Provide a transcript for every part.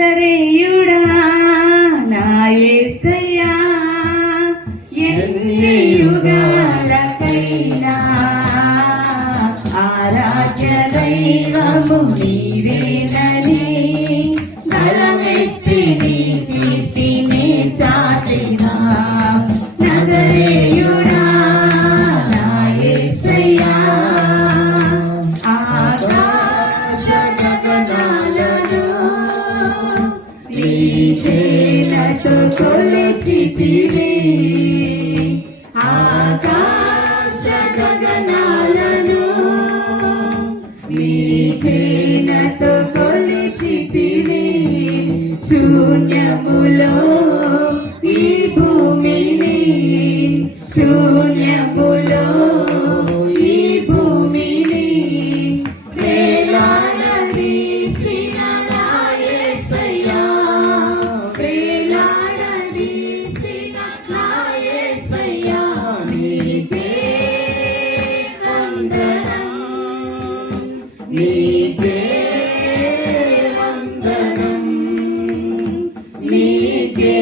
నజరేయుడా నా యేసయ్యా ఎన్ని యుగాలకైనా ఆరాధ్య దైవము నీవేనని బలమెత్తి నీ కీర్తిని చాటినా నజరేయుడా నా యేసయ్యా ఆకాశ గగనాలను నీచేనతో కొలిచితివి ఆకాశ గగనాలను నీచేనతో కొలిచితివి శూన్యములో ఈ భూమిని శూన్యములో ఈ భూమిని వేలాడదీసిన నా యేసయ్యా వేలాడదీసిన నా యేసయ్యా నీకే వందనం నీకే వందనం నీకే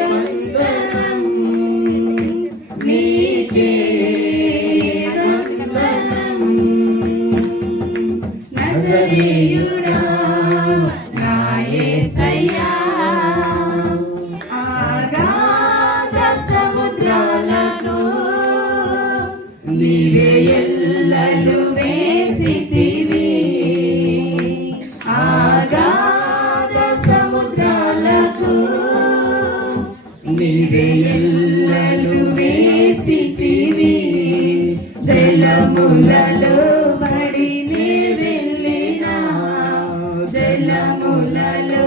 వందనం నీకే వందనం నజరేయుడా నా యేసయ్యా అగాధ సముద్రాలను నీవే ఎల్లలు వేసితివి అగాధ సముద్రాలకు నీవే ఎల్లలు వేసితివి జలములలో పడి నే వెళ్ళినా జలములలో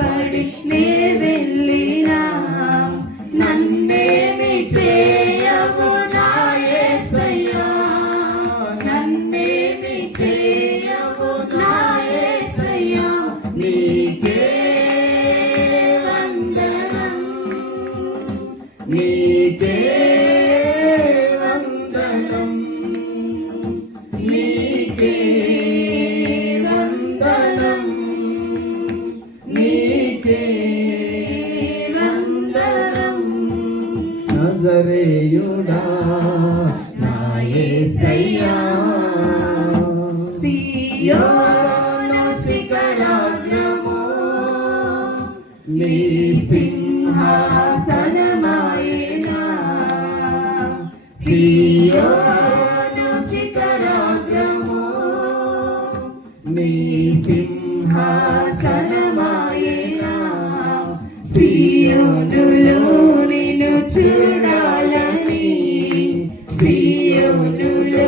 పడి నే వెళ్ళినా నన్నేమి చేయము నా యేసయ్యా నన్నేమి చేయము నా యేసయ్యా నీకే వందనం నీకే వందనం నీకే వందనం నీకే వందనం నజరేయుడా నా యేసయ్యా సీయోను శిఖరాగ్రము నీ సింహాసనమాయేనా సీయోను శిఖరాగ్రము నీ సింహాసనమాయేనా సీయోనులో నిన్ను చూడాలని సీయోనులో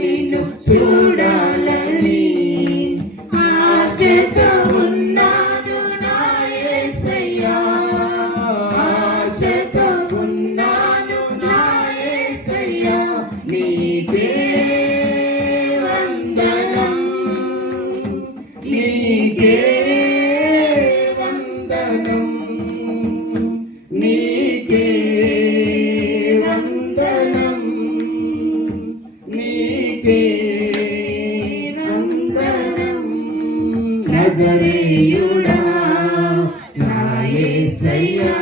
నిన్ను చూడాలని ఆశతో ఉన్నాను నా యేసయ్యా ఆశతో ఉన్నాను నా యేసయ్యా నీకే వందనం నీకే వందనం నీకే వందనం నీకే వందనం నజరేయుడా నా యేసయ్యా